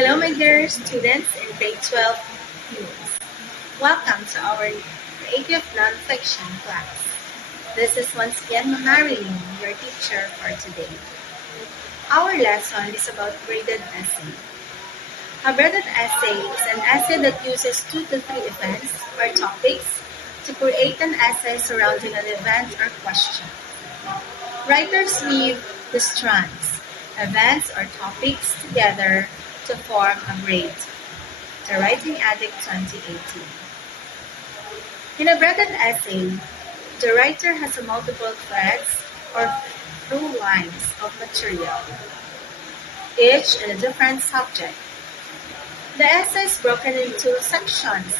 Hello, my dear students in grade 12 news. Welcome to our creative nonfiction class. This is once again Marilyn, your teacher for today. Our lesson is about braided essay. A braided essay is an essay that uses 2 to 3 events or topics to create an essay surrounding an event or question. Writers weave the strands, events or topics together to form a braid. The Writing Addict 2018. In a braided essay, the writer has multiple threads or through lines of material, each in a different subject. The essay is broken into sections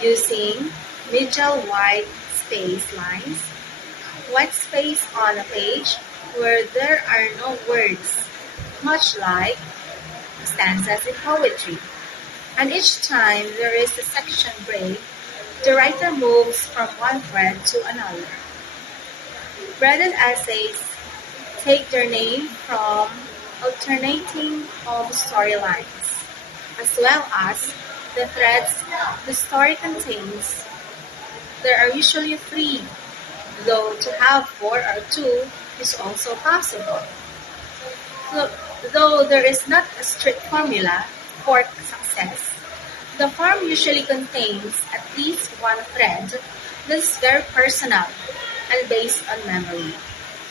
using medial white space lines, white space on a page where there are no words, much like stanzas in poetry. And each time there is a section break, the writer moves from one thread to another. Braided essays take their name from alternating of storylines, as well as the threads the story contains. There are usually 3, though to have 4 or 2 is also possible. Though there is not a strict formula for success, the form usually contains at least one thread that is very personal and based on memory,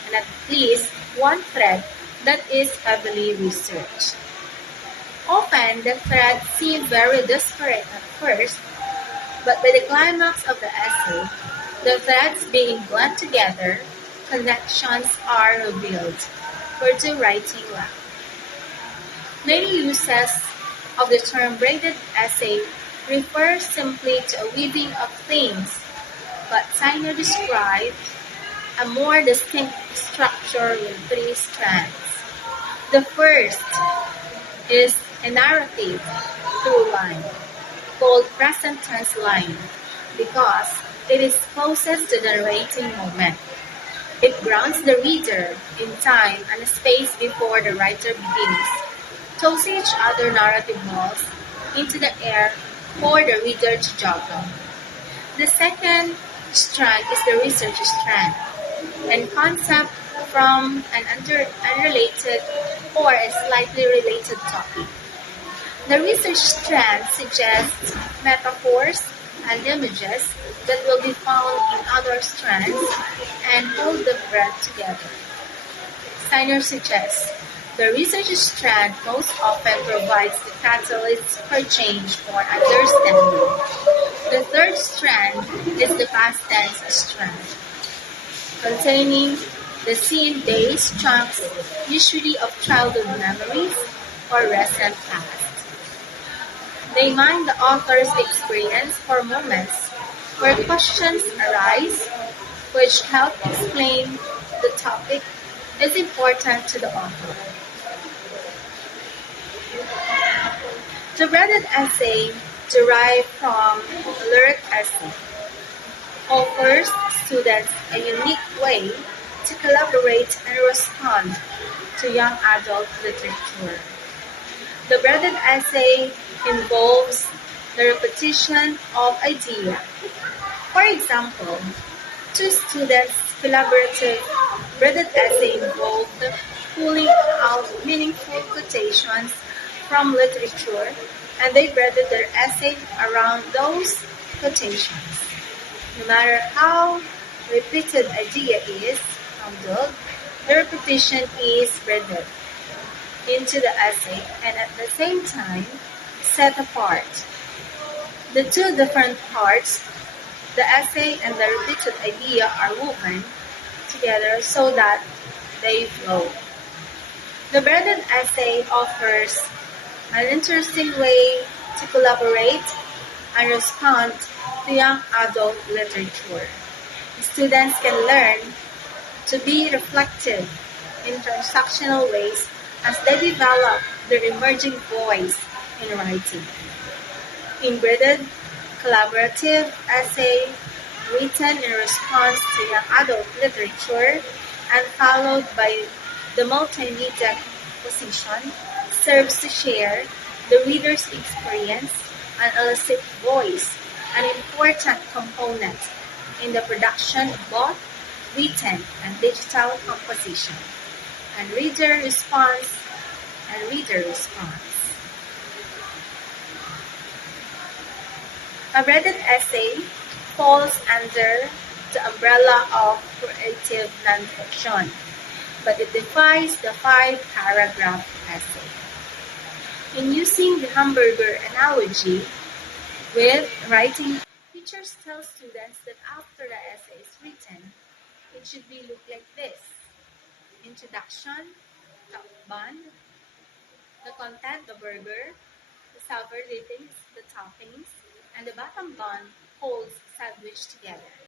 and at least one thread that is heavily researched. Often, the threads seem very disparate at first, but by the climax of the essay, the threads being blended together, connections are revealed for the writing lab. Many uses of the term braided essay refer simply to a weaving of themes, but Steiner described a more distinct structure with 3 strands. The first is a narrative through line, called present tense line, because it is closest to the narrating moment. It grounds the reader in time and space before the writer begins, tossing each other narrative balls into the air for the reader to juggle. The second strand is the research strand, and concept from an unrelated or a slightly related topic. The research strand suggests metaphors and images that will be found in other strands and hold the thread together. Steiner suggests the research strand most often provides the catalyst for change or understanding. The third strand is the past tense strand, containing the scene-based chunks, usually of childhood memories or recent past. They mine the author's experience for moments where questions arise, which help explain the topic is important to the author. The braided essay, derived from lyric essay, offers students a unique way to collaborate and respond to young adult literature. The braided essay involves the repetition of idea. For example, 2 students' collaborative braided essay involved pulling out meaningful quotations from literature, and they braided their essay around those quotations. No matter how repeated idea is handled, the repetition is braided into the essay and at the same time set apart. The 2 different parts, the essay and the repeated idea, are woven together so that they flow. The braided essay offers an interesting way to collaborate and respond to young adult literature. Students can learn to be reflective in transactional ways as they develop their emerging voice in writing. In braided collaborative essay written in response to young adult literature and followed by the multimedia composition serves to share the reader's experience, and elicit voice, an important component in the production of both written and digital composition. And reader response and reader response. A braided essay falls under the umbrella of creative nonfiction, but it defies the five-paragraph essay. In using the hamburger analogy with writing, teachers tell students that after the essay is written, it should be look like this: introduction, top bun, the content, the burger, the salad dressings, the toppings, and the bottom bun holds sandwiched together.